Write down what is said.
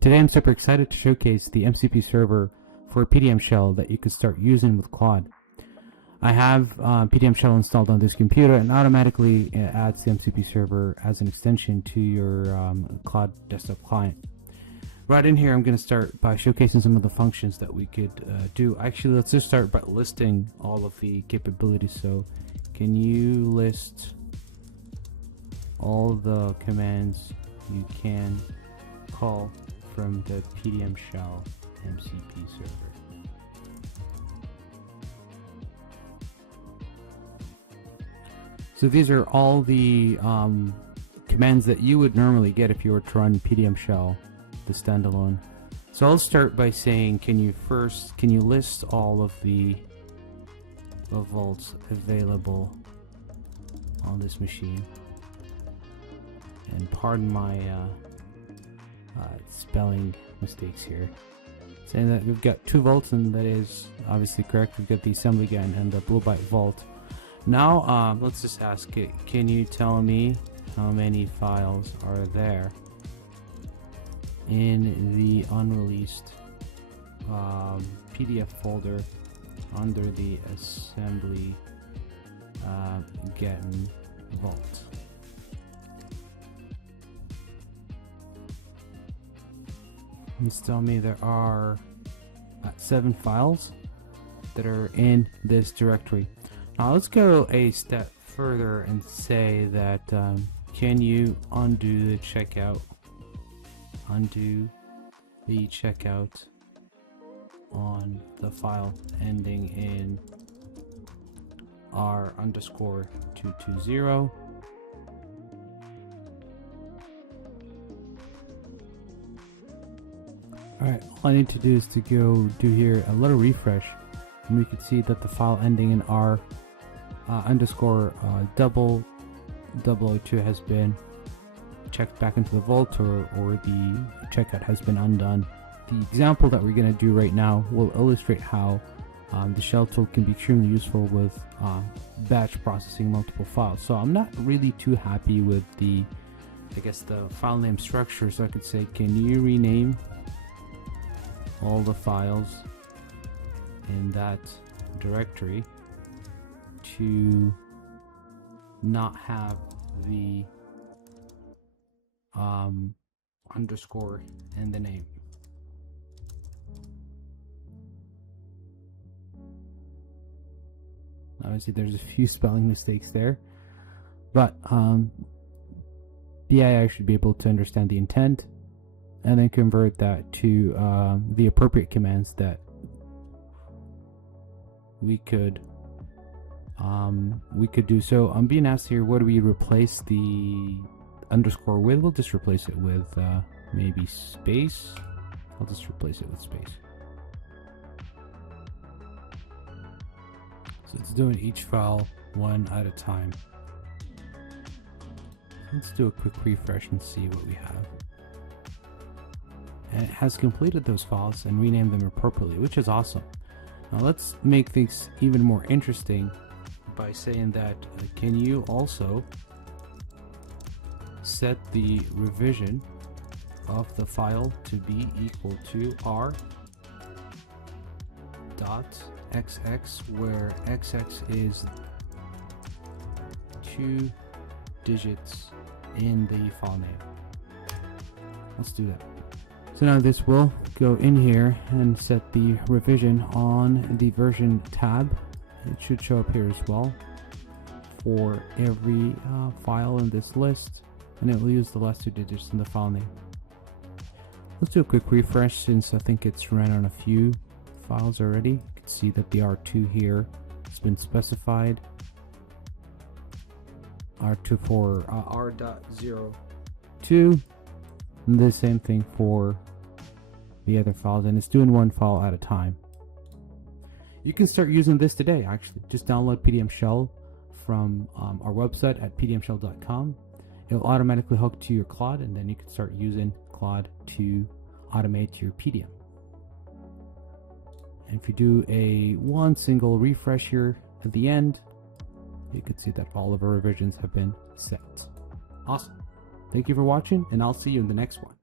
Today I'm super excited to showcase the MCP server for PDMShell that you can start using with Claude. I have PDMShell installed on this computer and automatically adds the MCP server as an extension to your Claude desktop client. Right in here I'm going to start by showcasing some of the functions that we could do. Actually, let's just start by listing all of the capabilities. So can you list all the commands you can call from the PDMShell MCP server? So these are all the commands that you would normally get if you were to run PDMShell, the standalone. So I'll start by saying, can you list all of the vaults available on this machine? And pardon my spelling mistakes here. Saying that we've got 2 vaults, and that is obviously correct. We've got the assembly gun and the blue byte vault. Now let's just ask it, can you tell me how many files are there in the unreleased PDF folder under the assembly gun vault? Just tell me there are 7 files that are in this directory. Now let's go a step further and say that can you undo the checkout on the file ending in R_220. Alright, all I need to do is to go do here a little refresh, and we can see that the file ending in R_002 has been checked back into the vault, or the checkout has been undone. The example that we're going to do right now will illustrate how the shell tool can be extremely useful with batch processing multiple files. So I'm not really too happy with the file name structure, so I could say, can you rename all the files in that directory to not have the underscore in the name. Obviously there's a few spelling mistakes there, but the AI should be able to understand the intent and then convert that to the appropriate commands that we could do. So I'm being asked here, what do we replace the underscore with? We'll just replace it with maybe space. I'll just replace it with space. So it's doing each file one at a time. Let's do a quick refresh and see what we have. And it has completed those files and renamed them appropriately, which is awesome. Now let's make things even more interesting by saying that can you also set the revision of the file to be equal to r.xx, where xx is 2 digits in the file name. Let's do that. So now this will go in here and set the revision on the version tab. It should show up here as well for every file in this list, and it will use the last 2 digits in the file name. Let's do a quick refresh since I think it's run on a few files already. You can see that the R2 here has been specified. R2 for R.02, and the same thing for the other files, and it's doing 1 file at a time. You can start using this today. Actually, just download PDMShell from our website at pdmshell.com. It'll automatically hook to your Claude, and then you can start using Claude to automate your PDM. And if you do one single refresh here at the end, you can see that all of our revisions have been set. Awesome. Thank you for watching, and I'll see you in the next one.